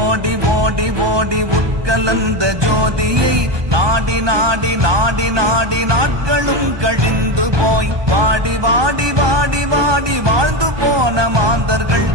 ஓடி ஓடி ஓடி உட்கலந்த ஜோதியை நாடி நாடி நாடி நாடி நாட்களும் கழிந்து போய் வாடி வாடி வாடி வாடி வாழ்ந்து போன மாந்தர்கள்